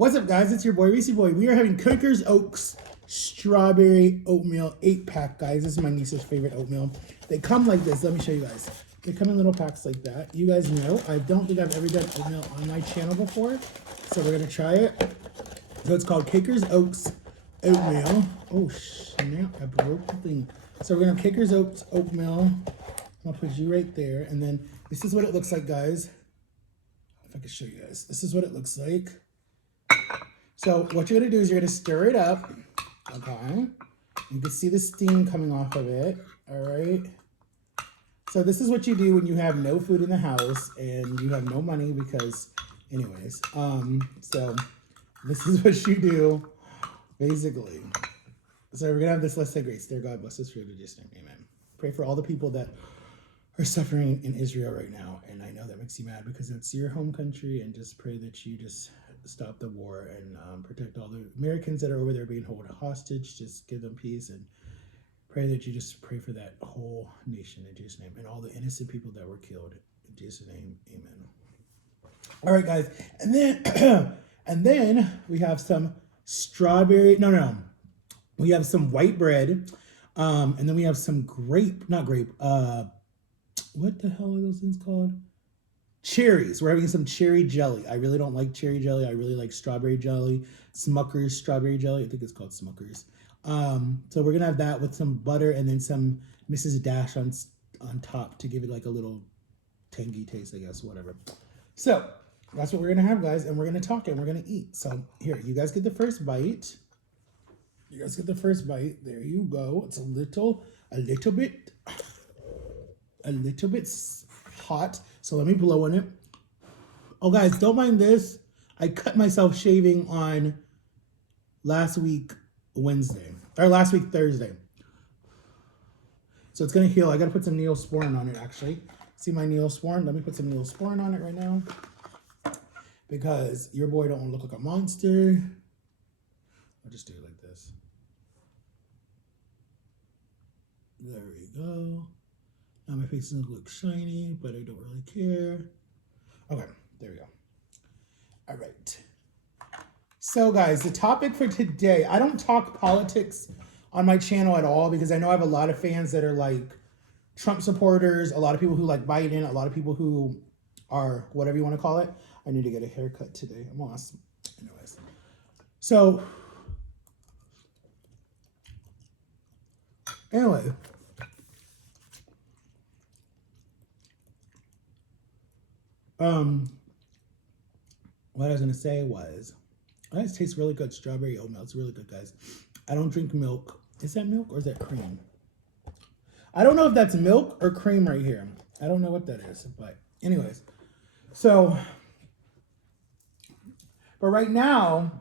What's up, guys? It's your boy, Reese Boy. We are having Quaker's Oats Strawberry Oatmeal 8-pack, guys. This is my niece's favorite oatmeal. They come like this. Let me show you guys. They come in little packs like that. You guys know, I don't think I've ever done oatmeal on my channel before, so we're going to try it. So it's called Quaker's Oats Oatmeal. Oh, snap. I broke the thing. So we're going to have Quaker's Oats Oatmeal. I'll put you right there. And then this is what it looks like, guys. If I can show you guys. This is what it looks like. So what you're going to do is you're going to stir it up, okay? You can see the steam coming off of it, all right? So this is what you do when you have no food in the house and you have no money because, anyways, so this is what you do, basically. So we're going to have this, let's say grace. Dear God, bless us for your just name, amen. Pray for all the people that are suffering in Israel right now, and I know that makes you mad because it's your home country, and just pray that you just stop the war and protect all the Americans that are over there being held hostage. Just give them peace and pray that you just pray for that whole nation in Jesus' name and all the innocent people that were killed in Jesus' name, amen. All right, guys, and then and then we have some strawberry. We have some white bread, and then we have some not grape. What the hell are those things called? Cherries. We're having some cherry jelly. I really don't like cherry jelly. I really like strawberry jelly. Smucker's strawberry jelly. I think it's called Smucker's. So we're gonna have that with some butter and then some Mrs. Dash on top to give it like a little tangy taste, I guess, whatever. So that's what we're gonna have, guys, and we're gonna talk and we're gonna eat. So here, you guys get the first bite. You guys get the first bite. There you go. It's a little bit hot. So let me blow on it. Oh, guys, don't mind this. I cut myself shaving on last week Thursday. So it's going to heal. I got to put some Neosporin on it, actually. See my Neosporin? Let me put some Neosporin on it right now. Because your boy don't want to look like a monster. I'll just do it like this. There we go. Now my face doesn't look shiny, but I don't really care. Okay, there we go. All right. So guys, the topic for today, I don't talk politics on my channel at all because I know I have a lot of fans that are like Trump supporters, a lot of people who like Biden, a lot of people who are whatever you want to call it. I need to get a haircut today. I'm awesome. Anyways. So, anyway. What I was going to say was, it tastes really good. Strawberry oatmeal. It's really good, guys. I don't drink milk. Is that milk or is that cream? I don't know if that's milk or cream right here. I don't know what that is, but anyways. So, but right now,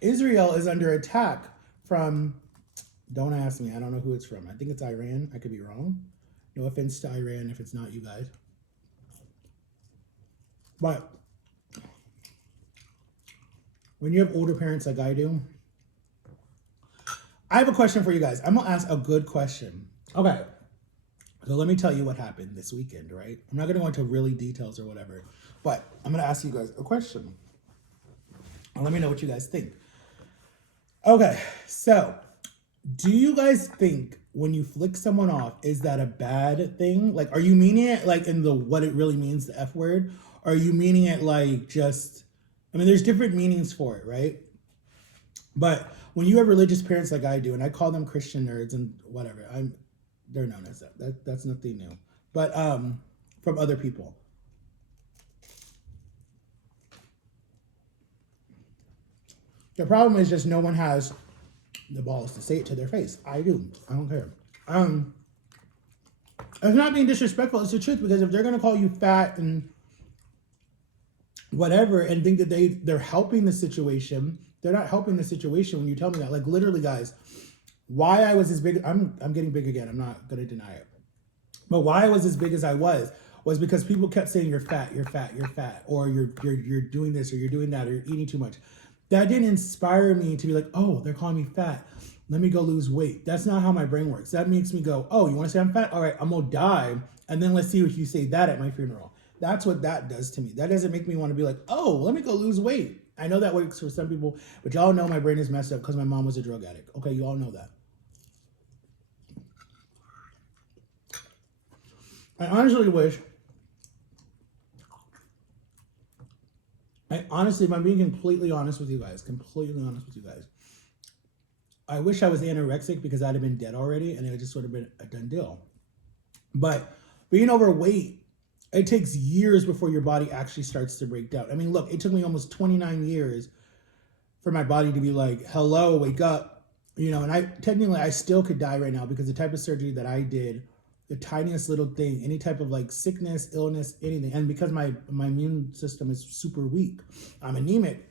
Israel is under attack from, don't ask me. I don't know who it's from. I think it's Iran. I could be wrong. No offense to Iran if it's not you guys. But when you have older parents like I do, I have a question for you guys. I'm going to ask a good question. Okay. So let me tell you what happened this weekend, right? I'm not going to go into really details or whatever, but I'm going to ask you guys a question. And let me know what you guys think. Okay. So do you guys think when you flick someone off, is that a bad thing? Like, are you meaning it like in the what it really means, the F word? Are you meaning it like just, I mean, there's different meanings for it, right? But when you have religious parents like I do, and I call them Christian nerds and whatever, they're known as that. That's nothing new. But from other people. The problem is just no one has the balls to say it to their face. I do. I don't care. It's not being disrespectful. It's the truth, because if they're going to call you fat and whatever and think that they're helping the situation, they're not helping the situation when you tell me that. Like, literally, guys, why I was as big, I'm getting big again, I'm not gonna deny it, but why I was as big as I was because people kept saying you're fat, or you're doing this or you're doing that or you're eating too much. That didn't inspire me to be like, oh, they're calling me fat, let me go lose weight. That's not how my brain works. That makes me go, oh, you want to say I'm fat? All right, I'm gonna die, and then let's see if you say that at my funeral. That's what that does to me. That doesn't make me want to be like, oh, let me go lose weight. I know that works for some people, but y'all know my brain is messed up because my mom was a drug addict. Okay, you all know that. I honestly wish, if I'm being completely honest with you guys, I wish I was anorexic because I'd have been dead already and it would just sort of been a done deal. But being overweight, it takes years before your body actually starts to break down. I mean, look, it took me almost 29 years for my body to be like, hello, wake up. You know, and I still could die right now because the type of surgery that I did, the tiniest little thing, any type of like sickness, illness, anything. And because my immune system is super weak, I'm anemic,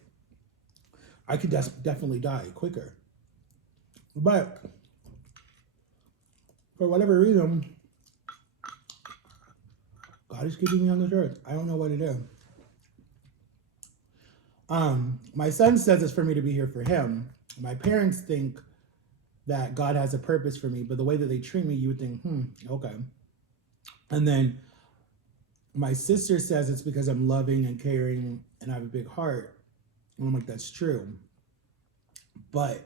I could definitely die quicker. But for whatever reason, God is keeping me on this earth. I don't know what it is. My son says it's for me to be here for him. My parents think that God has a purpose for me, but the way that they treat me, you would think, okay. And then my sister says it's because I'm loving and caring and I have a big heart. And I'm like, that's true. But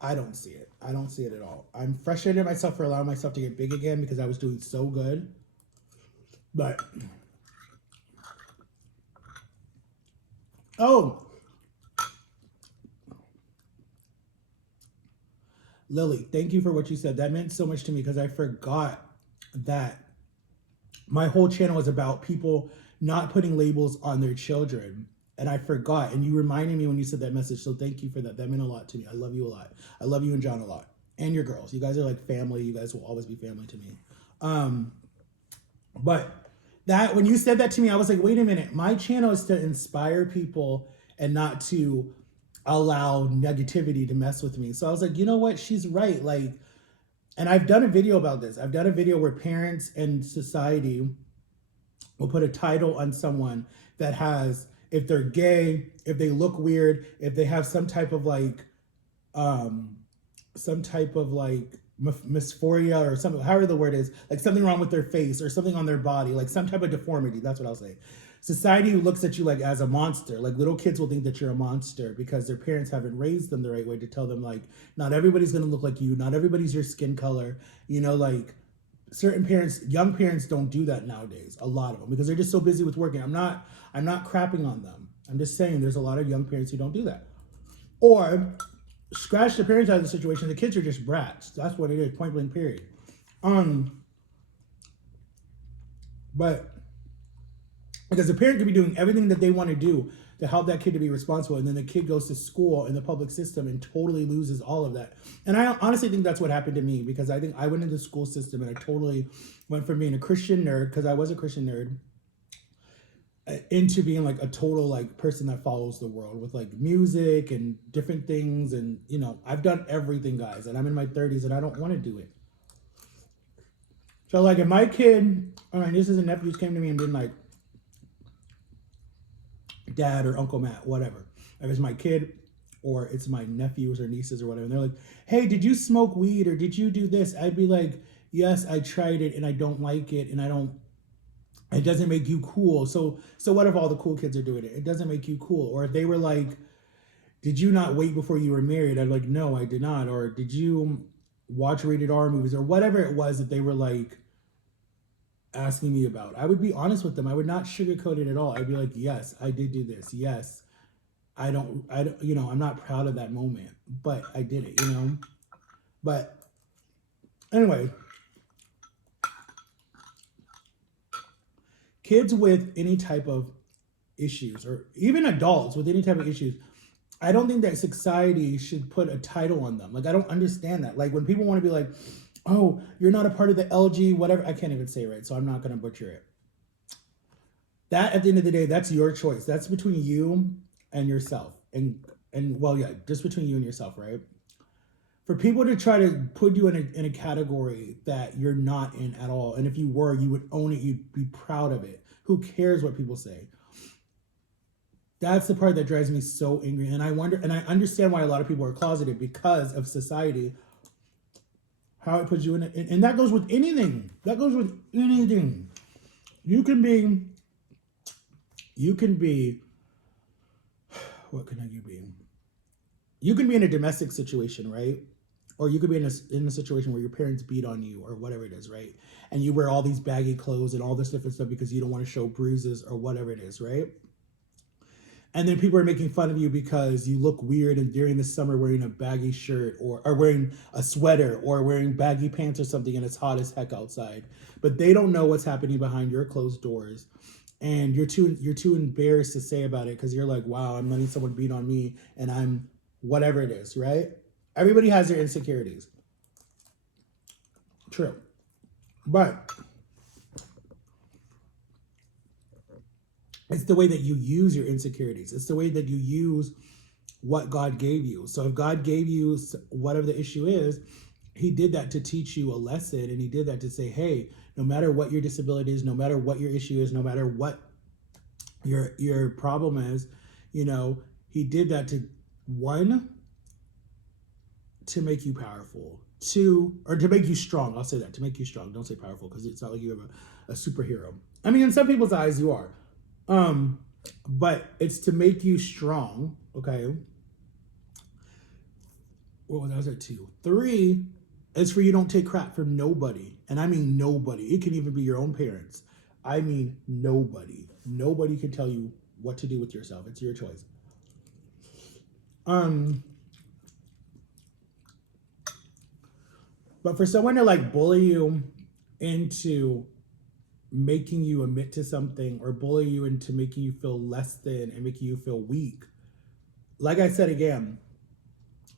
I don't see it. I don't see it at all. I'm frustrated at myself for allowing myself to get big again because I was doing so good. But, oh, Lily, thank you for what you said. That meant so much to me because I forgot that my whole channel is about people not putting labels on their children. And I forgot. And you reminded me when you said that message. So thank you for that. That meant a lot to me. I love you a lot. I love you and John a lot. And your girls. You guys are like family. You guys will always be family to me. But that when you said that to me, I was like, wait a minute. My channel is to inspire people and not to allow negativity to mess with me. So I was like, you know what? She's right. Like, and I've done a video about this. I've done a video where parents and society will put a title on someone that has, if they're gay, if they look weird, if they have some type of like dysphoria or something, however the word is, like something wrong with their face or something on their body, like some type of deformity. That's what I'll say. Society looks at you like as a monster. Like little kids will think that you're a monster because their parents haven't raised them the right way to tell them like, not everybody's going to look like you. Not everybody's your skin color. You know, like certain parents, young parents don't do that nowadays. A lot of them, because they're just so busy with working. I'm not crapping on them. I'm just saying there's a lot of young parents who don't do that. Or scratch the parents out of the situation. The kids are just brats. That's what it is. Point blank period. But because the parent could be doing everything that they want to do to help that kid to be responsible, and then the kid goes to school in the public system and totally loses all of that. And I honestly think that's what happened to me, because I think I went into the school system and I totally went from being a Christian nerd, because I was a Christian nerd, into being like a total like person that follows the world with like music and different things. And you know, I've done everything, guys, and I'm in my 30s and I don't want to do it. So like if my kid or my nieces and nephews came to me and been like, Dad or Uncle Matt, whatever, if it's my kid or it's my nephews or nieces or whatever, and they're like, hey, did you smoke weed or did you do this? I'd be like, yes, I tried it and I don't like it, and it doesn't make you cool. So what if all the cool kids are doing it? It doesn't make you cool. Or if they were like, did you not wait before you were married? I'd like, no, I did not. Or did you watch rated R movies, or whatever it was that they were like asking me about? I would be honest with them. I would not sugarcoat it at all. I'd be like, yes, I did do this. Yes, I don't, you know, I'm not proud of that moment, but I did it, you know? But anyway, kids with any type of issues, or even adults with any type of issues, I don't think that society should put a title on them. Like, I don't understand that. Like when people want to be like, oh, you're not a part of the LG, whatever. I can't even say it right, so I'm not going to butcher it. That, at the end of the day, that's your choice. That's between you and yourself. And well, yeah, just between you and yourself, right? For people to try to put you in a category that you're not in at all, and if you were, you would own it, you'd be proud of it. Who cares what people say? That's the part that drives me so angry. And I wonder, and I understand why a lot of people are closeted, because of society, how it puts you in it. And that goes with anything. That goes with anything. You can be, you can be, what can you be? You can be in a domestic situation, right? Or you could be in a situation where your parents beat on you or whatever it is, right? And you wear all these baggy clothes and all this different stuff because you don't want to show bruises or whatever it is, right? And then people are making fun of you because you look weird and during the summer wearing a baggy shirt or wearing a sweater or wearing baggy pants or something and it's hot as heck outside. But they don't know what's happening behind your closed doors. And you're too embarrassed to say about it because you're like, wow, I'm letting someone beat on me and I'm whatever it is, right? Everybody has their insecurities. True. But it's the way that you use your insecurities. It's the way that you use what God gave you. So if God gave you whatever the issue is, he did that to teach you a lesson. And he did that to say, hey, no matter what your disability is, no matter what your issue is, no matter what your problem is, you know, he did that to, one, to make you powerful, two, or to make you strong. I'll say that, to make you strong. Don't say powerful because it's not like you have a superhero. I mean, in some people's eyes, you are. But it's to make you strong, okay? What was that? Two. Three, is for you don't take crap from nobody. And I mean nobody. It can even be your own parents. I mean nobody. Nobody can tell you what to do with yourself. It's your choice. But for someone to like bully you into making you admit to something or bully you into making you feel less than and making you feel weak, like I said again,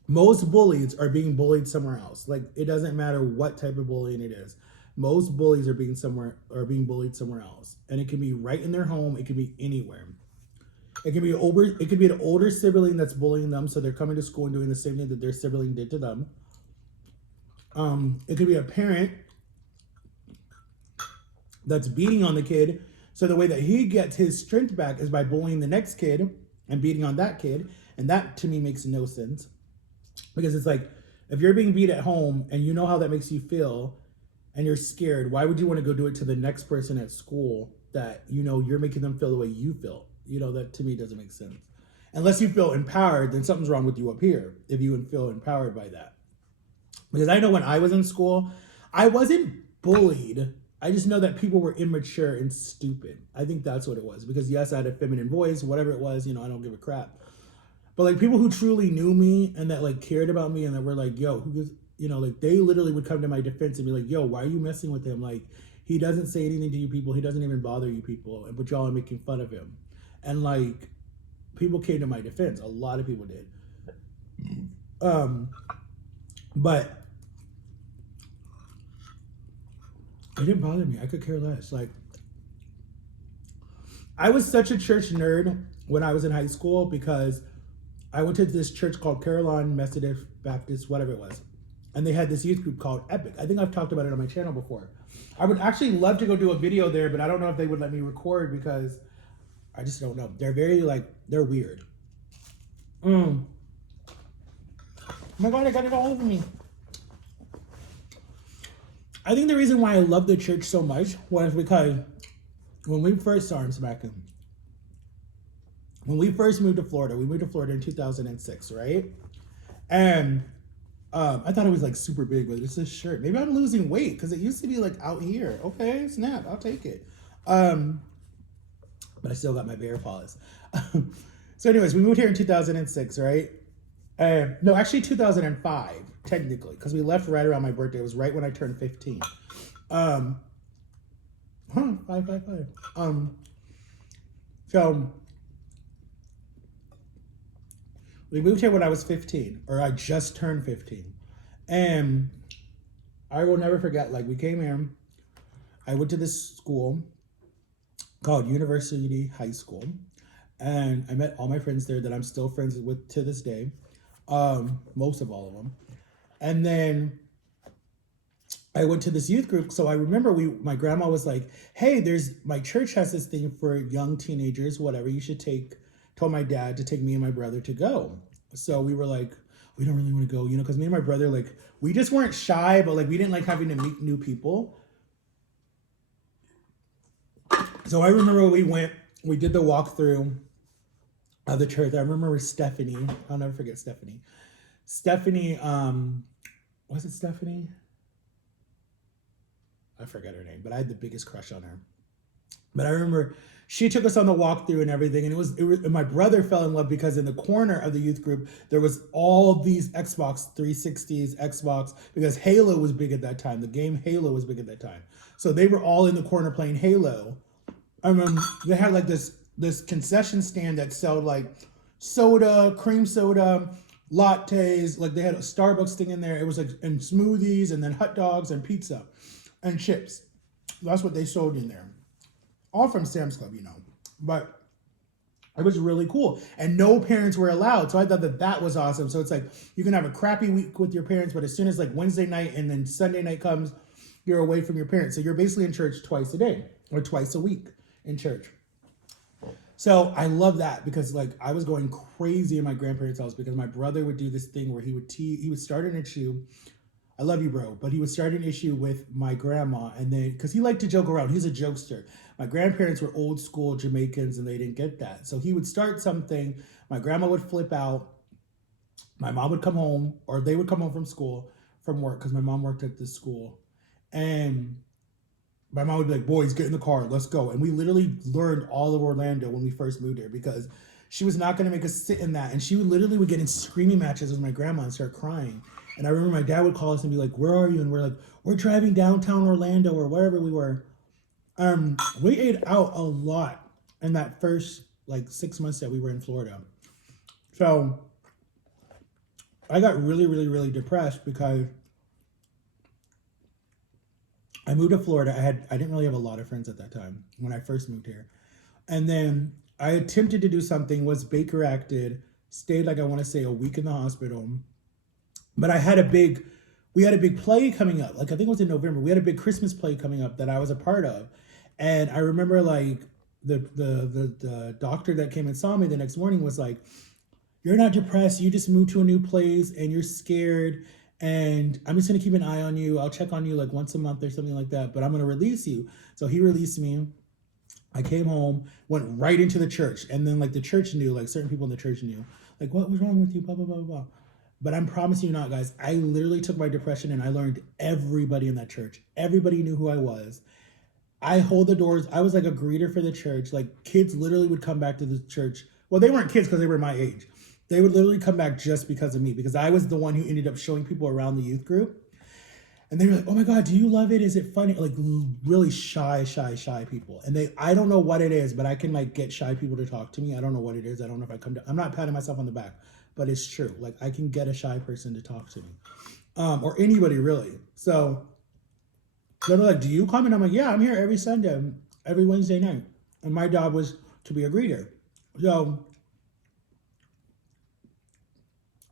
most bullies are being bullied somewhere else. Like it doesn't matter what type of bullying it is. Most bullies are being bullied somewhere else. And it can be right in their home, it can be anywhere. It can be an older sibling that's bullying them, so they're coming to school and doing the same thing that their sibling did to them. It could be a parent that's beating on the kid, so the way that he gets his strength back is by bullying the next kid and beating on that kid. And that to me makes no sense. Because it's like, if you're being beat at home and you know how that makes you feel and you're scared, why would you want to go do it to the next person at school that, you know, you're making them feel the way you feel? You know, that to me doesn't make sense. Unless you feel empowered, then something's wrong with you up here if you would feel empowered by that. Because I know when I was in school, I wasn't bullied. I just know that people were immature and stupid. I think that's what it was. Because yes, I had a feminine voice, whatever it was, you know, I don't give a crap. But like people who truly knew me and that like cared about me and that were like, yo, who gives, you know, like they literally would come to my defense and be like, yo, why are you messing with him? Like he doesn't say anything to you people. He doesn't even bother you people. But y'all are making fun of him. And like people came to my defense. A lot of people did. But it didn't bother me. I could care less. Like I was such a church nerd when I was in high school because I went to this church called Carolina Methodist Baptist, whatever it was. And they had this youth group called Epic. I think I've talked about it on my channel before. I would actually love to go do a video there, but I don't know if they would let me record because I just don't know. They're very like, they're weird. Oh my God, I got it all over me. I think the reason why I love the church so much was because when we first moved to Florida, we moved to Florida in 2006, right? And I thought it was like super big, but it's this shirt. Maybe I'm losing weight because it used to be like out here. Okay, snap, I'll take it. But I still got my bear paws. So anyways, we moved here in 2006, right? No, actually 2005, technically, because we left right around my birthday. It was right when I turned 15. 555. So we moved here when I was 15, or I just turned 15. And I will never forget, like we came here, I went to this school called University High School. And I met all my friends there that I'm still friends with to this day. Most of all of them. And then I went to this youth group. So I remember my grandma was like, hey, my church has this thing for young teenagers, whatever, you should told my dad to take me and my brother to go. So we were like, we don't really want to go, you know, because me and my brother, like, we just weren't shy, but like, we didn't like having to meet new people. So I remember we did the walkthrough of the church. I remember Stephanie. I'll never forget Stephanie. Stephanie, was it Stephanie? I forget her name, but I had the biggest crush on her. But I remember she took us on the walkthrough and everything, and it was and my brother fell in love because in the corner of the youth group there was all these Xbox 360s, Xbox, because Halo was big at that time. The game Halo was big at that time, so they were all in the corner playing Halo. I remember they had like this concession stand that sold like soda, cream soda, lattes. Like they had a Starbucks thing in there. It was like and smoothies and then hot dogs and pizza and chips. That's what they sold in there. All from Sam's Club, But it was really cool. And no parents were allowed. So I thought that was awesome. So it's like you can have a crappy week with your parents, but as soon as like Wednesday night and then Sunday night comes, you're away from your parents. So you're basically in church twice a day or twice a week in church. So I love that because like I was going crazy in my grandparents' house because my brother would do this thing where he would start an issue. I love you, bro. But he would start an issue with my grandma, and then because he liked to joke around, he's a jokester. My grandparents were old school Jamaicans, and they didn't get that. So he would start something. My grandma would flip out. My mom would come home, or they would come home from work, because my mom worked at this school, and my mom would be like, "Boys, get in the car, let's go." And we literally learned all of Orlando when we first moved here because she was not going to make us sit in that, and she would get in screaming matches with my grandma and start crying. And I remember my dad would call us and be like, "Where are you?" And we're like, "We're driving downtown Orlando," or wherever we were. We ate out a lot in that first like 6 months that we were in Florida. So I got really, really, really depressed because I moved to Florida. I didn't really have a lot of friends at that time when I first moved here. And then I attempted to do something, was Baker acted, stayed like I want to say a week in the hospital. But we had a big play coming up. Like I think it was in November. We had a big Christmas play coming up that I was a part of. And I remember like the doctor that came and saw me the next morning was like, "You're not depressed. You just moved to a new place and you're scared. And I'm just going to keep an eye on you. I'll check on you like once a month or something like that. But I'm going to release you." So he released me. I came home, went right into the church. And then like the church knew, like certain people in the church knew, like, "What was wrong with you? Blah, blah, blah, blah." But I'm promising you not, guys. I literally took my depression and I learned everybody in that church. Everybody knew who I was. I hold the doors. I was like a greeter for the church. Like kids literally would come back to the church. Well, they weren't kids because they were my age. They would literally come back just because of me, because I was the one who ended up showing people around the youth group. And they were like, "Oh my God, do you love it? Is it funny?" Like really shy people. And I don't know what it is, but I can like get shy people to talk to me. I don't know what it is. I don't know if I'm not patting myself on the back, but it's true. Like I can get a shy person to talk to me, or anybody really. So they're like, "Do you come?" And I'm like, "Yeah, I'm here every Sunday, every Wednesday night." And my job was to be a greeter. So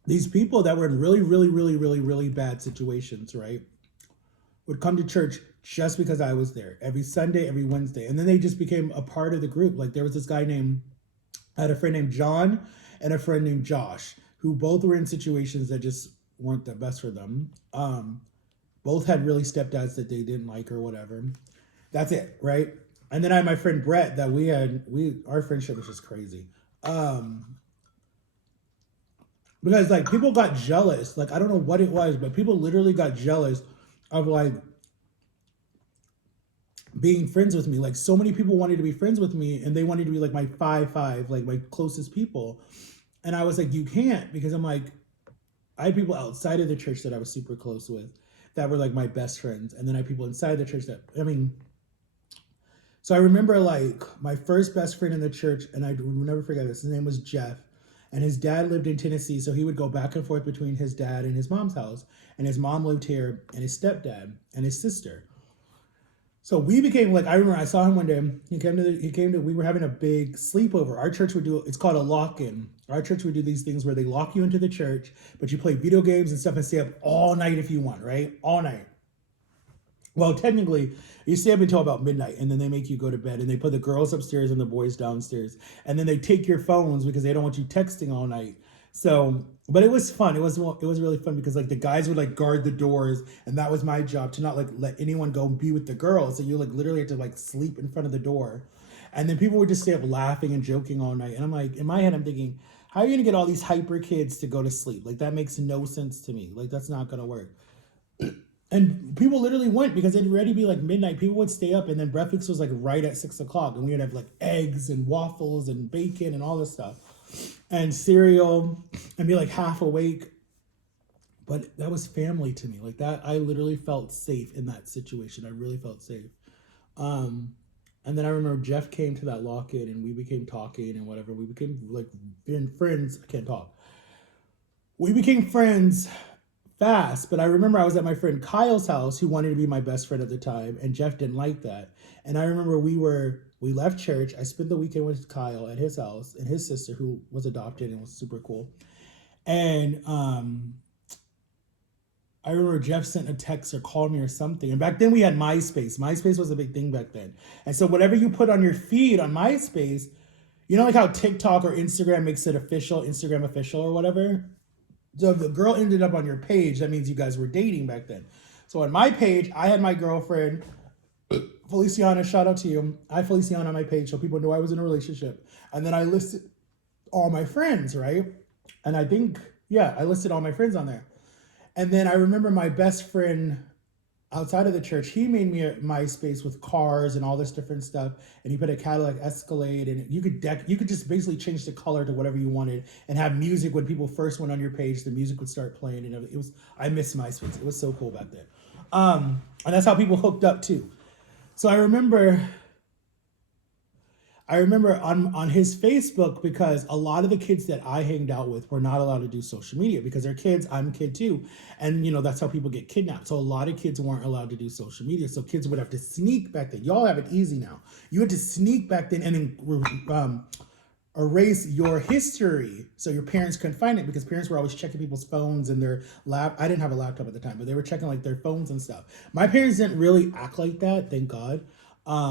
these people that were in really, really, really, really, really bad situations, right, would come to church just because I was there every Sunday, every Wednesday. And then they just became a part of the group. Like there was this guy I had a friend named John and a friend named Josh, who both were in situations that just weren't the best for them. Both had really stepdads that they didn't like or whatever. That's it, right? And then I had my friend Brett that our friendship was just crazy. Because like people got jealous. Like I don't know what it was, but people literally got jealous of like being friends with me. Like so many people wanted to be friends with me and they wanted to be like my five, like my closest people. And I was like, you can't, because I'm like, I had people outside of the church that I was super close with that were like my best friends. And then I had people inside the church so I remember like my first best friend in the church, and I will never forget this. His name was Jeff. And his dad lived in Tennessee, so he would go back and forth between his dad and his mom's house. And his mom lived here, and his stepdad and his sister. So we became like, I remember I saw him one day. We were having a big sleepover. Our church would it's called a lock-in. Our church would do these things where they lock you into the church, but you play video games and stuff and stay up all night if you want, right? All night. Well, technically, you stay up until about midnight, and then they make you go to bed, and they put the girls upstairs and the boys downstairs, and then they take your phones because they don't want you texting all night. So, but it was fun. It was really fun because like the guys would like guard the doors, and that was my job to not like let anyone go be with the girls. So you like literally had to like sleep in front of the door. And then people would just stay up laughing and joking all night. And I'm like, in my head, I'm thinking, how are you gonna get all these hyper kids to go to sleep? Like that makes no sense to me. Like that's not gonna work. And people literally went because it'd already be like midnight. People would stay up, and then breakfast was like right at 6 o'clock, and we would have like eggs and waffles and bacon and all this stuff, and cereal, and be like half awake. But that was family to me. Like that, I literally felt safe in that situation. I really felt safe. Um, and then I remember Jeff came to that lock-in, and we became talking and whatever. We became like being friends. I can't talk. We became friends fast, but I remember I was at my friend Kyle's house who wanted to be my best friend at the time, and Jeff didn't like that. And I remember we left church. I spent the weekend with Kyle at his house and his sister who was adopted and was super cool. And I remember Jeff sent a text or called me or something. And back then we had MySpace. MySpace was a big thing back then. And so whatever you put on your feed on MySpace, you know, like how TikTok or Instagram makes it official, Instagram official or whatever. So if the girl ended up on your page, that means you guys were dating back then. So on my page, I had my girlfriend, Feliciana, shout out to you. I had Feliciana on my page so people knew I was in a relationship. And then I listed all my friends, right? And I think, yeah, I listed all my friends on there. And then I remember my best friend outside of the church, he made me a MySpace with cars and all this different stuff. And he put a Cadillac Escalade, and you could just basically change the color to whatever you wanted and have music when people first went on your page. The music would start playing, and I miss MySpace. It was so cool back then. And that's how people hooked up too. So I remember on his Facebook, because a lot of the kids that I hanged out with were not allowed to do social media because they're kids. I'm a kid too. And, you know, that's how people get kidnapped. So a lot of kids weren't allowed to do social media. So kids would have to sneak back then. Y'all have it easy now. You had to sneak back then and then erase your history so your parents couldn't find it, because parents were always checking people's phones and their I didn't have a laptop at the time, but they were checking like their phones and stuff. My parents didn't really act like that, thank God.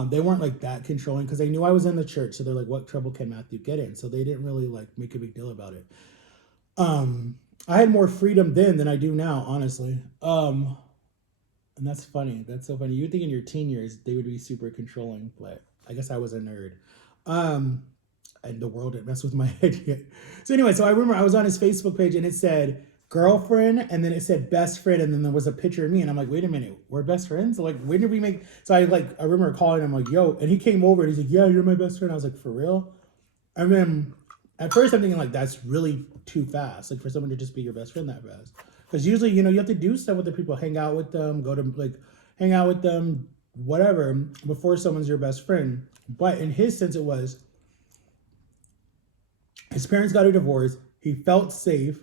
They weren't like that controlling because they knew I was in the church. So they're like, what trouble can Matthew get in? So they didn't really like make a big deal about it. I had more freedom then than I do now, honestly. And that's funny. That's so funny. You would think in your teen years they would be super controlling, but I guess I was a nerd. And the world didn't mess with my head yet. So anyway, so I remember I was on his Facebook page and it said girlfriend, and then it said best friend, and then there was a picture of me, and I'm like, wait a minute, we're best friends? So like, when did we make? So I remember calling him like, yo, and he came over and he's like, yeah, you're my best friend. I was like, for real? And then at first I'm thinking like, that's really too fast, like for someone to just be your best friend that fast. Because usually, you know, you have to do stuff with the people, hang out with them, go to like hang out with them, whatever, before someone's your best friend. But in his sense, it was his parents got a divorce. He felt safe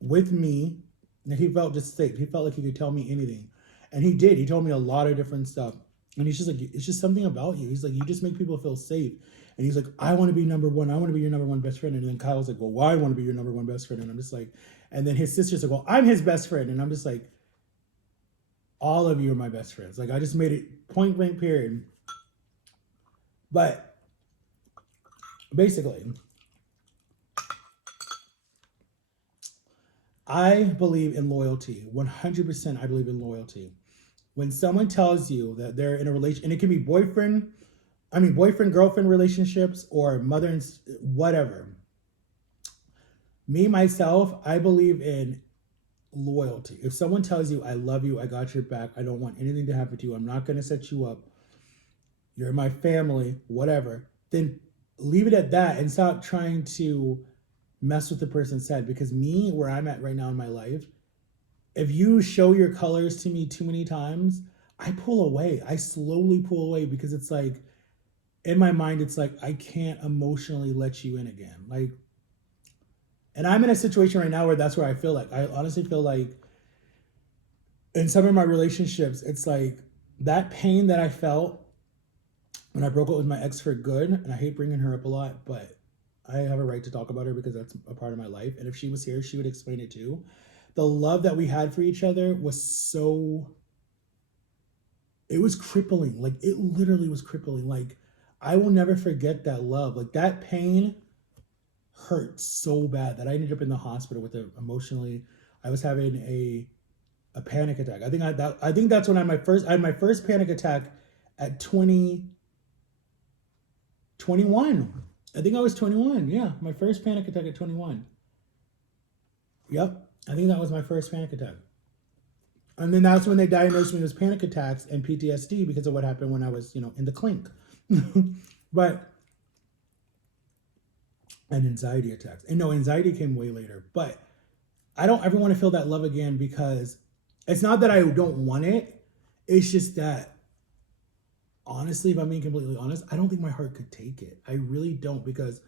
with me, and he felt just safe. He felt like he could tell me anything, and he did. He told me a lot of different stuff, and he's just like, it's just something about you. He's like, you just make people feel safe, and he's like, I want to be number one. I want to be your number one best friend. And then Kyle's like, well, why I want to be your number one best friend? And I'm just like, and then his sister's like, well, I'm his best friend, and I'm just like, all of you are my best friends. Like I just made it point blank period. But basically, I believe in loyalty. 100% I believe in loyalty. When someone tells you that they're in a relation, and it can be boyfriend, girlfriend relationships, or mother and whatever. Me, myself, I believe in loyalty. If someone tells you, I love you, I got your back, I don't want anything to happen to you, I'm not going to set you up, you're my family, whatever, then leave it at that and stop trying to mess with the person's head. Because me, where I'm at right now in my life, if you show your colors to me too many times, I pull away. I slowly pull away, because it's like, in my mind, it's like, I can't emotionally let you in again. Like, and I'm in a situation right now where that's where I feel like, I honestly feel like in some of my relationships, it's like that pain that I felt when I broke up with my ex for good, and I hate bringing her up a lot, but I have a right to talk about her because that's a part of my life. And if she was here, she would explain it too. The love that we had for each other was so, it was crippling. Like it literally was crippling. Like I will never forget that love. Like that pain hurt so bad that I ended up in the hospital with it emotionally. I was having a panic attack. I think that's when I had my first panic attack at 20. 21. I think I was 21. Yeah, my first panic attack at 21. Yep, I think that was my first panic attack. And then that's when they diagnosed me with panic attacks and PTSD because of what happened when I was, in the clink. But, and anxiety attacks. And no, anxiety came way later. But I don't ever want to feel that love again because it's not that I don't want it. It's just that, honestly, if I'm being completely honest, I don't think my heart could take it. I really don't, because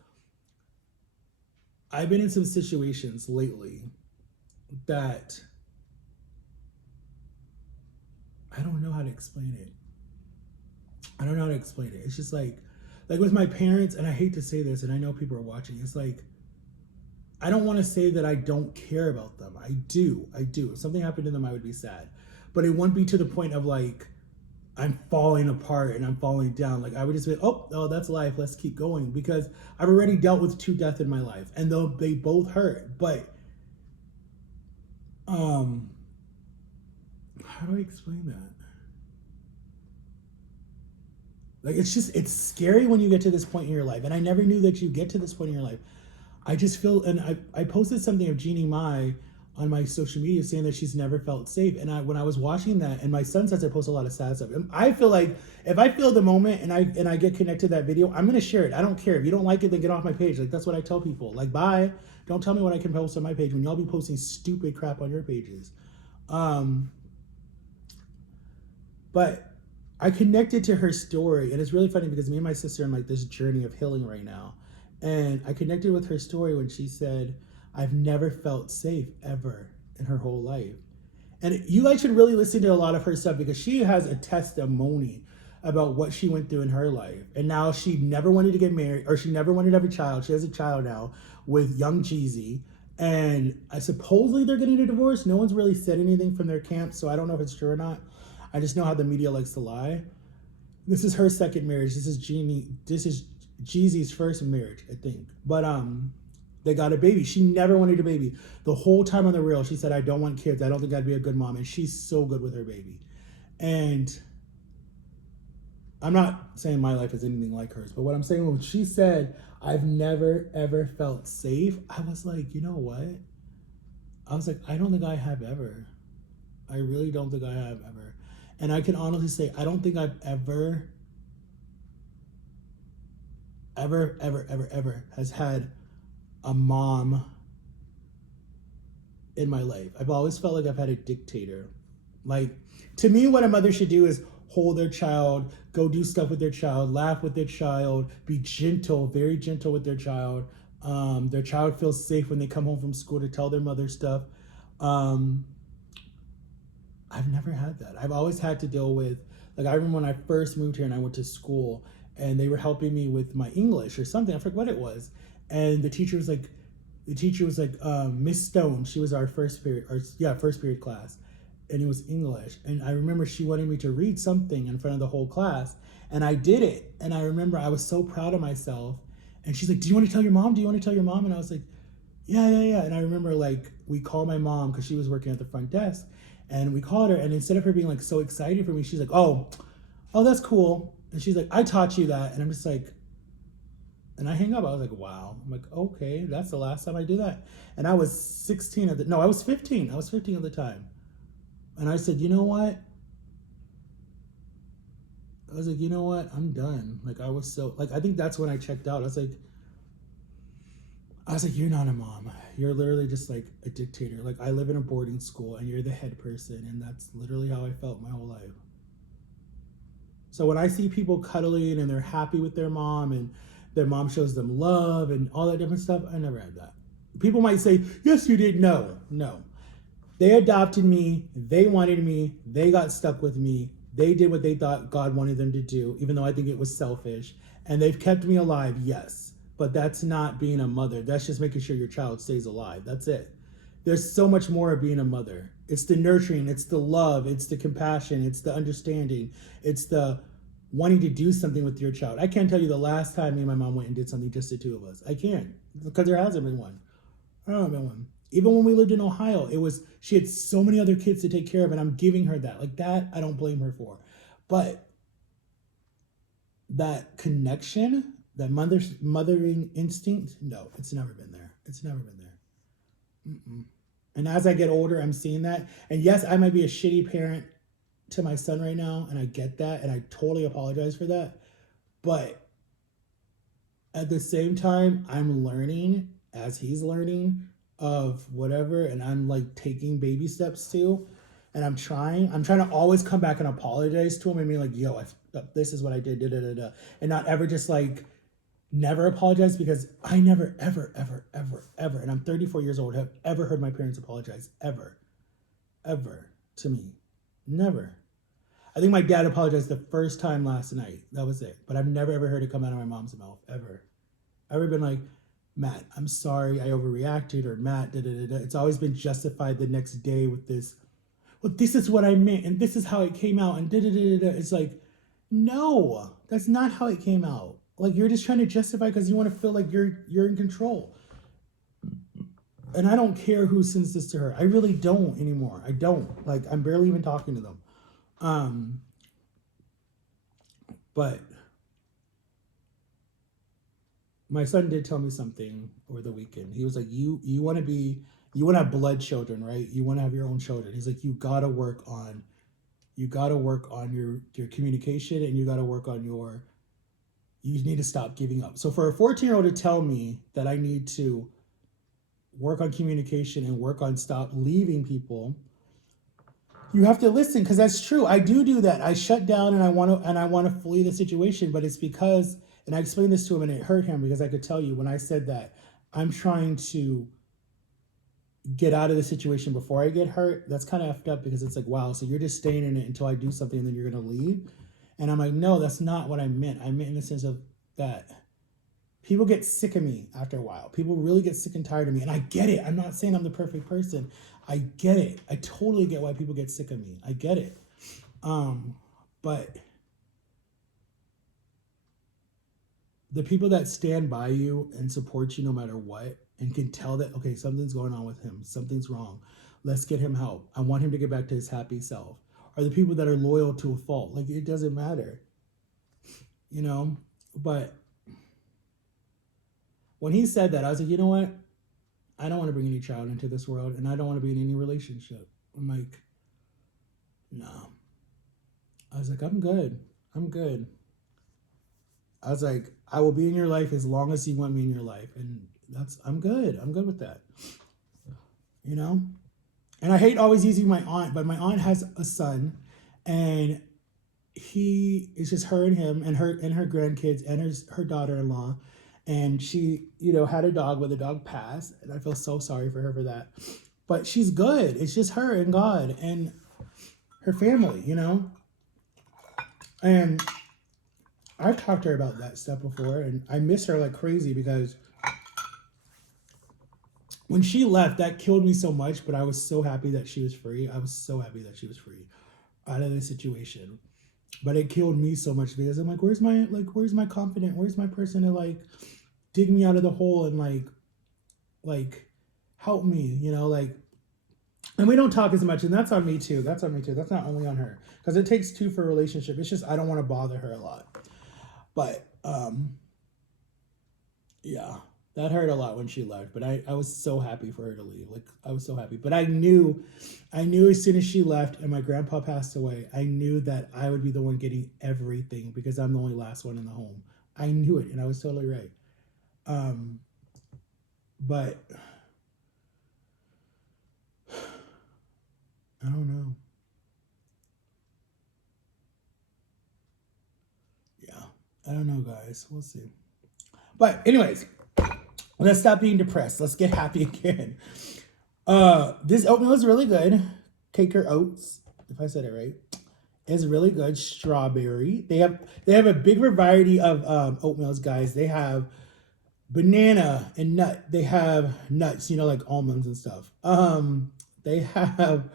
I've been in some situations lately that I don't know how to explain it. I don't know how to explain it. It's just like with my parents, and I hate to say this, and I know people are watching, it's like, I don't want to say that I don't care about them. I do. If something happened to them, I would be sad. But it wouldn't be to the point of like, I'm falling apart and I'm falling down. Like, I would just be, oh, that's life. Let's keep going. Because I've already dealt with 2 deaths in my life. And though they both hurt, but how do I explain that? Like, it's scary when you get to this point in your life. And I never knew that you get to this point in your life. I just feel, and I posted something of Jeannie Mai on my social media saying that she's never felt safe. And when I was watching that, and my son says I post a lot of sad stuff. I feel like if I feel the moment and I get connected to that video, I'm gonna share it. I don't care. If you don't like it, then get off my page. Like, that's what I tell people. Like, bye. Don't tell me what I can post on my page when y'all be posting stupid crap on your pages. But I connected to her story, and it's really funny because me and my sister are in like this journey of healing right now. And I connected with her story when she said, I've never felt safe ever in her whole life. And you guys should really listen to a lot of her stuff because she has a testimony about what she went through in her life. And now she never wanted to get married, or she never wanted to have a child. She has a child now with young Jeezy. And supposedly they're getting a divorce. No one's really said anything from their camp, so I don't know if it's true or not. I just know how the media likes to lie. This is her second marriage. This is Jeezy's first marriage, I think. But they got a baby. She never wanted a baby. The whole time on the reel, she said, I don't want kids. I don't think I'd be a good mom. And she's so good with her baby. And I'm not saying my life is anything like hers, but what I'm saying, when she said, I've never, ever felt safe, I was like, you know what? I was like, I don't think I have ever. I really don't think I have ever. And I can honestly say, I don't think I've ever has had a mom in my life. I've always felt like I've had a dictator. Like, to me, what a mother should do is hold their child, go do stuff with their child, laugh with their child, be gentle, very gentle with their child. Their child feels safe when they come home from school to tell their mother stuff. I've never had that. I've always had to deal with, like, I remember when I first moved here and I went to school and they were helping me with my English or something. I forget what it was. And the teacher was like, Miss Stone. She was our first period class. And it was English. And I remember she wanted me to read something in front of the whole class. And I did it. And I remember I was so proud of myself. And she's like, do you want to tell your mom? And I was like, yeah. And I remember, like, we called my mom because she was working at the front desk. And we called her, and instead of her being like so excited for me, she's like, oh, that's cool. And she's like, I taught you that. And I'm just like, and I hang up. I was like, wow. I'm like, okay, that's the last time I do that. And I was 15. I was 15 at the time. And I said, you know what? I was like, you know what? I'm done. Like, I was so, like, I think that's when I checked out. I was like, you're not a mom. You're literally just like a dictator. Like, I live in a boarding school and you're the head person. And that's literally how I felt my whole life. So when I see people cuddling and they're happy with their mom and their mom shows them love and all that different stuff, I never had that. People might say, yes, you did. No. They adopted me. They wanted me. They got stuck with me. They did what they thought God wanted them to do, even though I think it was selfish. And they've kept me alive, yes. But that's not being a mother. That's just making sure your child stays alive. That's it. There's so much more of being a mother. It's the nurturing, it's the love, it's the compassion, it's the understanding, it's the wanting to do something with your child. I can't tell you the last time me and my mom went and did something, just the two of us. I can't, because there hasn't been one. I don't know one. Even when we lived in Ohio, she had so many other kids to take care of, and I'm giving her that. Like, that, I don't blame her for. But that connection, That mothering instinct, no, it's never been there. It's never been there. Mm-mm. And as I get older, I'm seeing that. And yes, I might be a shitty parent to my son right now, and I get that, and I totally apologize for that. But at the same time, I'm learning as he's learning of whatever, and I'm like taking baby steps too. And I'm trying to always come back and apologize to him and be like, yo, this is what I did, da, da, da, da. And not ever just like never apologize, because I never, ever, ever, ever, ever, and I'm 34 years old, have ever heard my parents apologize. Ever. Ever. To me. Never. I think my dad apologized the first time last night. That was it. But I've never, ever heard it come out of my mom's mouth. Ever. Ever been like, Matt, I'm sorry, I overreacted, or Matt, da da da da. It's always been justified the next day with this, well, this is what I meant, and this is how it came out, and da da da da. It's like, no, that's not how it came out. Like, you're just trying to justify because you want to feel like you're in control. And I don't care who sends this to her. I really don't anymore. I don't. Like, I'm barely even talking to them. But my son did tell me something over the weekend. He was like, you want to have blood children, right? You want to have your own children. He's like, you got to work on your communication, and you got to work on you need to stop giving up. So for a 14-year-old to tell me that I need to work on communication and work on stop leaving people, you have to listen, because that's true. I do that. I shut down, and I want to flee the situation, but it's because, and I explained this to him, and it hurt him, because I could tell you when I said that I'm trying to get out of the situation before I get hurt, that's kind of effed up, because it's like, wow, so you're just staying in it until I do something and then you're going to leave. And I'm like, no, that's not what I meant. I meant in the sense of that people get sick of me after a while. People really get sick and tired of me. And I get it. I'm not saying I'm the perfect person. I get it. I totally get why people get sick of me. I get it. But the people that stand by you and support you no matter what, and can tell that, okay, something's going on with him. Something's wrong. Let's get him help. I want him to get back to his happy self. Are the people that are loyal to a fault. Like, it doesn't matter, you know? But when he said that, I was like, you know what? I don't want to bring any child into this world, and I don't want to be in any relationship. I'm like, no. I was like, I'm good. I was like, I will be in your life as long as you want me in your life. And I'm good. I'm good with that. You know? And I hate always using my aunt, but my aunt has a son, and it's just her and him and her grandkids and her daughter-in-law. And she, had a dog, but the dog passed, and I feel so sorry for her for that. But she's good. It's just her and God and her family, And I've talked to her about that stuff before, and I miss her like crazy, because when she left, that killed me so much, but I was so happy that she was free. I was so happy that she was free out of the situation. But it killed me so much, because I'm like, where's my confident? Where's my person to like dig me out of the hole and like help me, and we don't talk as much, and that's on me too. That's not only on her, because it takes two for a relationship. It's just I don't want to bother her a lot. But yeah, that hurt a lot when she left. But I was so happy for her to leave. Like, I was so happy. But I knew as soon as she left and my grandpa passed away, I knew that I would be the one getting everything, because I'm the only last one in the home. I knew it, and I was totally right. But I don't know. Yeah, I don't know, guys. We'll see. But anyways, let's stop being depressed. Let's get happy again. This oatmeal is really good. Quaker Oats, if I said it right, is really good. Strawberry. They have a big variety of oatmeals, guys. They have banana and nut. They have nuts, like almonds and stuff. They have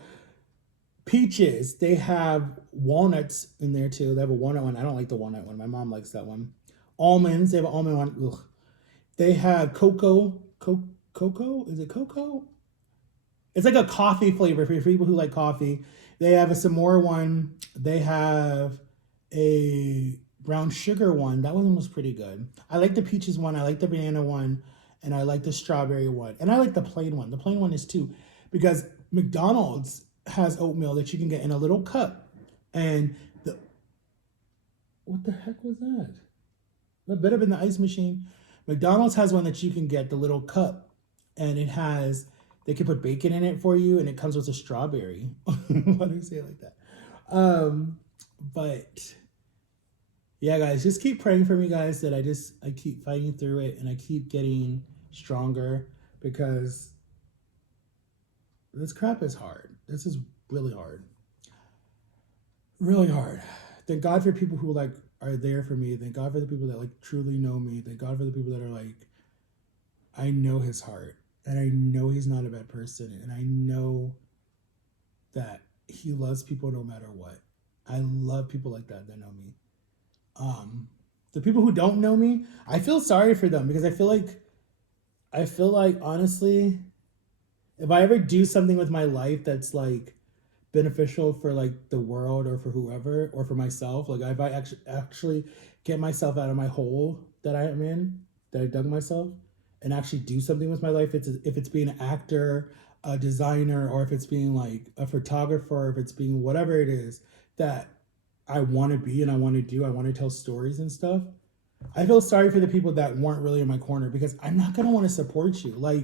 peaches. They have walnuts in there too. They have a walnut one. I don't like the walnut one. My mom likes that one. Almonds. They have an almond one. Ugh. They have cocoa. Cocoa? Is it cocoa? It's like a coffee flavor for people who like coffee. They have a s'more one. They have a brown sugar one. That one was pretty good. I like the peaches one. I like the banana one, and I like the strawberry one, and I like the plain one. The plain one is too, because McDonald's has oatmeal that you can get in a little cup, and the what the heck was that? That better been the ice machine. McDonald's has one that you can get the little cup, and it has they can put bacon in it for you, and it comes with a strawberry. Why do you say it like that? But yeah, guys, just keep praying for me, guys, that I keep fighting through it and I keep getting stronger because this crap is hard. This is really hard. Really hard. Thank God for people who like are there for me. Thank God for the people that like truly know me. Thank God for the people that are like, I know his heart and I know he's not a bad person and I know that he loves people no matter what. I love people like that know me. The people who don't know me, I feel sorry for them because I feel like honestly, if I ever do something with my life that's like beneficial for like the world or for whoever or for myself, like if I actually get myself out of my hole that I am in, that I dug myself, and actually do something with my life, if it's being an actor, a designer, or if it's being like a photographer, or if it's being whatever it is that I want to be and I want to do, I want to tell stories and stuff. I feel sorry for the people that weren't really in my corner because I'm not gonna want to support you. Like,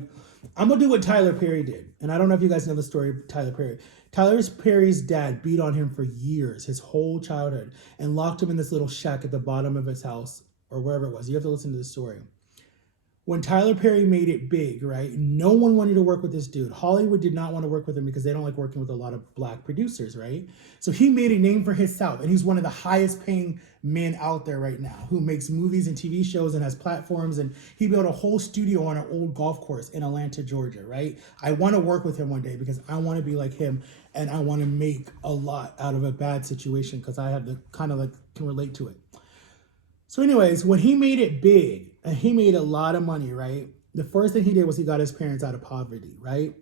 I'm gonna do what Tyler Perry did, and I don't know if you guys know the story of Tyler Perry. Tyler Perry's dad beat on him for years, his whole childhood, and locked him in this little shack at the bottom of his house or wherever it was. You have to listen to the story. When Tyler Perry made it big, right? No one wanted to work with this dude. Hollywood did not want to work with him because they don't like working with a lot of black producers, right? So he made a name for himself, and he's one of the highest paying men out there right now who makes movies and TV shows and has platforms. And he built a whole studio on an old golf course in Atlanta, Georgia, right? I want to work with him one day because I want to be like him and I want to make a lot out of a bad situation because I have the kind of like can relate to it. So, anyways, when he made it big and he made a lot of money, right? The first thing he did was he got his parents out of poverty, right?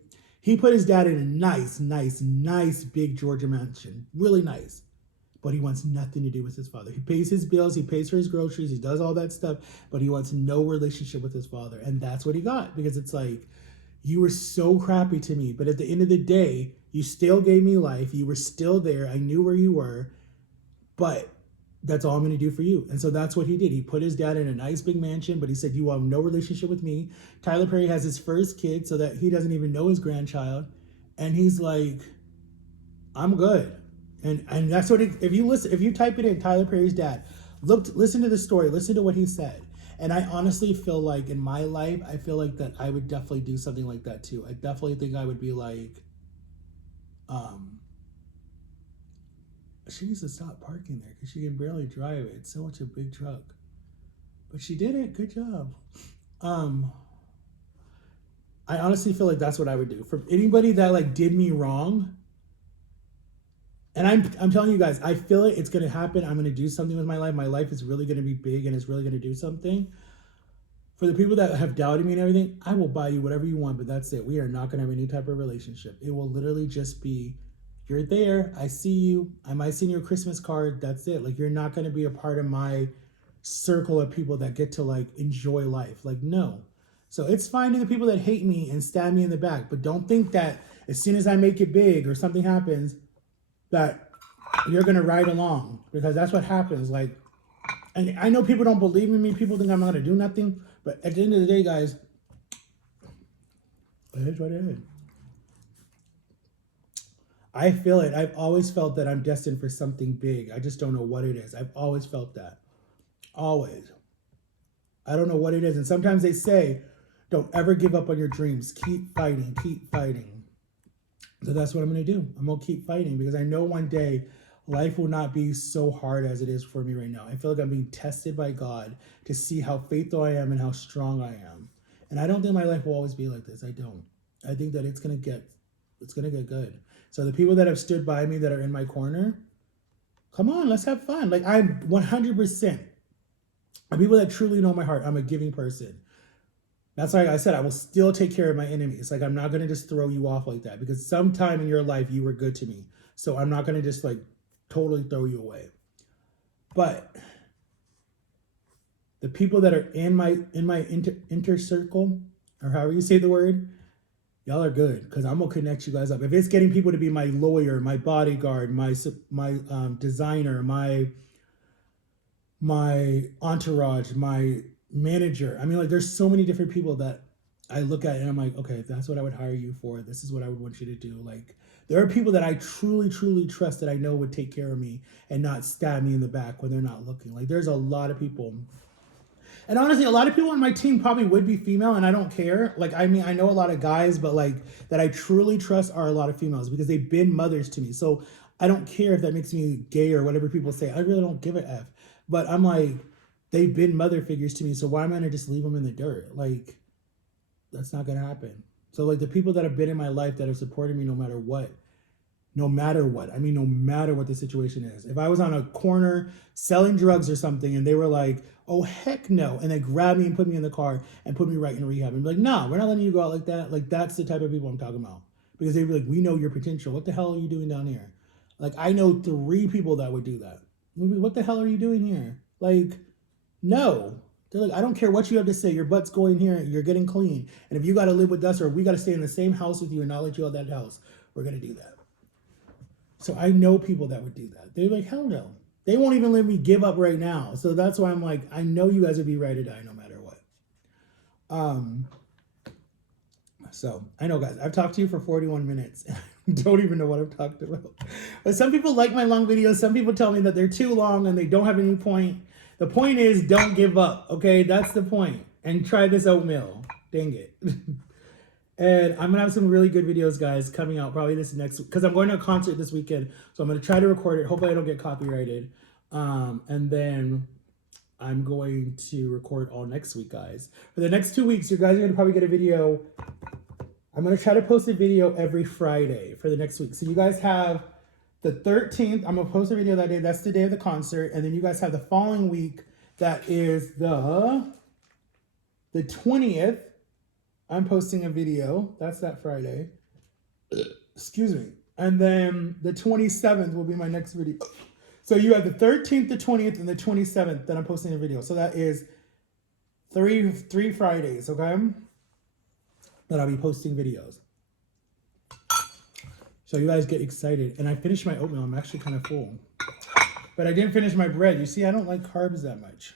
He put his dad in a nice big Georgia mansion, really nice. But he wants nothing to do with his father. He pays his bills, he pays for his groceries, he does all that stuff, but he wants no relationship with his father. And that's what he got because it's like, you were so crappy to me, but at the end of the day, you still gave me life. You were still there. I knew where you were, but that's all I'm going to do for you. And so that's what he did. He put his dad in a nice big mansion, but he said, you have no relationship with me. Tyler Perry has his first kid so that he doesn't even know his grandchild. And he's like, I'm good. And that's what if you type it in Tyler Perry's dad, listen to the story, listen to what he said. And I honestly feel like in my life, I feel like that I would definitely do something like that too. I definitely think I would be like, um, she needs to stop parking there because she can barely drive it. It's so much a big truck. But she did it. Good job. Um, I honestly feel like that's what I would do. For anybody that like did me wrong, and I'm telling you guys, I feel it. It's gonna happen. I'm gonna do something with my life. My life is really gonna be big and it's really gonna do something. For the people that have doubted me and everything, I will buy you whatever you want, but that's it. We are not gonna have any type of relationship. It will literally just be you're there, I see you, I might send you a Christmas card, that's it. Like, you're not going to be a part of my circle of people that get to like enjoy life. Like, no. So it's fine to the people that hate me and stab me in the back, but don't think that as soon as I make it big or something happens that you're going to ride along, because that's what happens. Like, and I know people don't believe in me, people think I'm not going to do nothing, but at the end of the day, guys, it is what it is. I feel it. I've always felt that I'm destined for something big. I just don't know what it is. I've always felt that. Always. I don't know what it is. And sometimes they say, don't ever give up on your dreams. Keep fighting. Keep fighting. So that's what I'm going to do. I'm going to keep fighting because I know one day life will not be so hard as it is for me right now. I feel like I'm being tested by God to see how faithful I am and how strong I am. And I don't think my life will always be like this. I don't. I think that it's going to get good. So the people that have stood by me that are in my corner, come on, let's have fun. Like, I'm 100%. The people that truly know my heart, I'm a giving person. That's why I said I will still take care of my enemies. Like, I'm not going to just throw you off like that because sometime in your life you were good to me. So I'm not going to just like totally throw you away. But the people that are in my inter circle, or however you say the word, y'all are good, because I'm gonna connect you guys up. If it's getting people to be my lawyer, my bodyguard, my designer, my entourage, my manager. I mean, like, there's so many different people that I look at and I'm like, okay, that's what I would hire you for. This is what I would want you to do. Like, there are people that I truly, truly trust that I know would take care of me and not stab me in the back when they're not looking. Like, there's a lot of people. And honestly, a lot of people on my team probably would be female, and I don't care. Like, I mean, I know a lot of guys, but like, that I truly trust are a lot of females because they've been mothers to me. So I don't care if that makes me gay or whatever people say. I really don't give a F. But I'm like, they've been mother figures to me. So why am I going to just leave them in the dirt? Like, that's not going to happen. So like, the people that have been in my life that have supported me no matter what, I mean, no matter what the situation is. If I was on a corner selling drugs or something and they were like, oh, heck no, and they grabbed me and put me in the car and put me right in rehab and be like, nah, we're not letting you go out like that. Like, that's the type of people I'm talking about. Because they'd be like, we know your potential. What the hell are you doing down here? Like, I know 3 people that would do that. What the hell are you doing here? Like, no. They're like, I don't care what you have to say. Your butt's going here. You're getting clean. And if you got to live with us or we got to stay in the same house with you and not let you out of that house, we're going to do that. So I know people that would do that. They're like, hell no. They won't even let me give up right now. So that's why I'm like, I know you guys would be ready to die no matter what. So I know, guys, I've talked to you for 41 minutes. Don't even know what I've talked about. But some people like my long videos. Some people tell me that they're too long and they don't have any point. The point is, don't give up, okay? That's the point. And try this oatmeal. Dang it. And I'm going to have some really good videos, guys, coming out probably this next week. Because I'm going to a concert this weekend. So I'm going to try to record it. Hopefully I don't get copyrighted. And then I'm going to record all next week, guys. For the next 2 weeks, you guys are going to probably get a video. I'm going to try to post a video every Friday for the next week. So you guys have the 13th. I'm going to post a video that day. That's the day of the concert. And then you guys have the following week. That is the 20th. I'm posting a video. That's that Friday. Excuse me. And then the 27th will be my next video. So you have the 13th, the 20th, and the 27th that I'm posting a video. So that is three Fridays, okay? That I'll be posting videos. So you guys get excited. And I finished my oatmeal. I'm actually kind of full. But I didn't finish my bread. You see, I don't like carbs that much.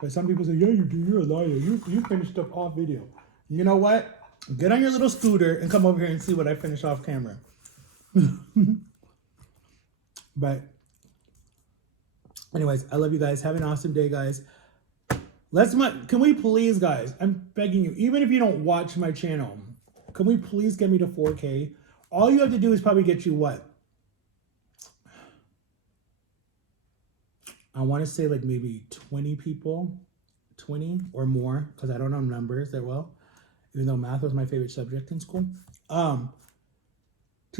But some people say, yeah, you do. You're a liar. You finished stuff off video. You know what? Get on your little scooter and come over here and see what I finished off camera. But anyways, I love you guys. Have an awesome day, guys. Can we please, guys, I'm begging you, even if you don't watch my channel, can we please get me to 4K? All you have to do is probably get you what? I want to say like maybe 20 people, 20 or more, because I don't know numbers that well, even though math was my favorite subject in school, to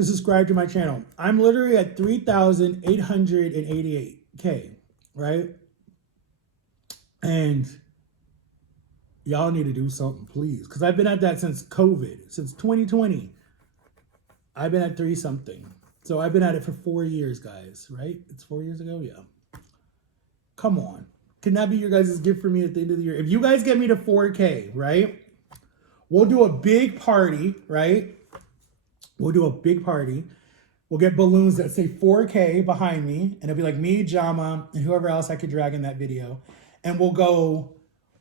subscribe to my channel. I'm literally at 3,888K, right? And y'all need to do something, please, because I've been at that since COVID, since 2020. I've been at 3-something. So I've been at it for 4 years, guys, right? It's 4 years ago? Yeah. Come on. Can that be your guys' gift for me at the end of the year? If you guys get me to 4K, right? We'll do a big party, right? We'll do a big party. We'll get balloons that say 4K behind me. And it'll be like me, Jama, and whoever else I could drag in that video. And we'll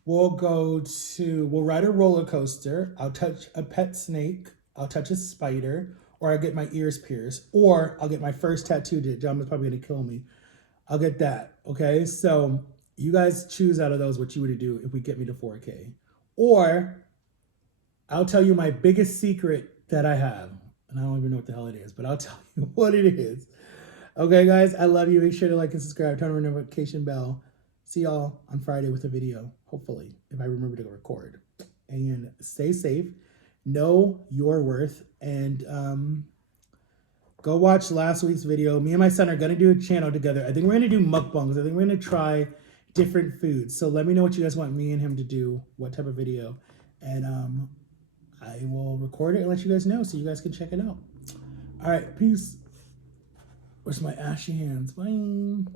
ride a roller coaster. I'll touch a pet snake. I'll touch a spider. Or I'll get my ears pierced. Or I'll get my first tattoo that Jama's probably going to kill me. I'll get that, okay? So you guys choose out of those what you would do if we get me to 4K. Or I'll tell you my biggest secret that I have. And I don't even know what the hell it is, but I'll tell you what it is. Okay, guys, I love you. Make sure to like and subscribe. Turn on the notification bell. See y'all on Friday with a video, hopefully, if I remember to record. And stay safe. Know your worth. And go watch last week's video. Me and my son are going to do a channel together. I think we're going to do mukbangs. I think we're going to try different foods. So let me know what you guys want me and him to do, what type of video. And I will record it and let you guys know so you guys can check it out. All right, peace. Where's my ashy hands? Bye.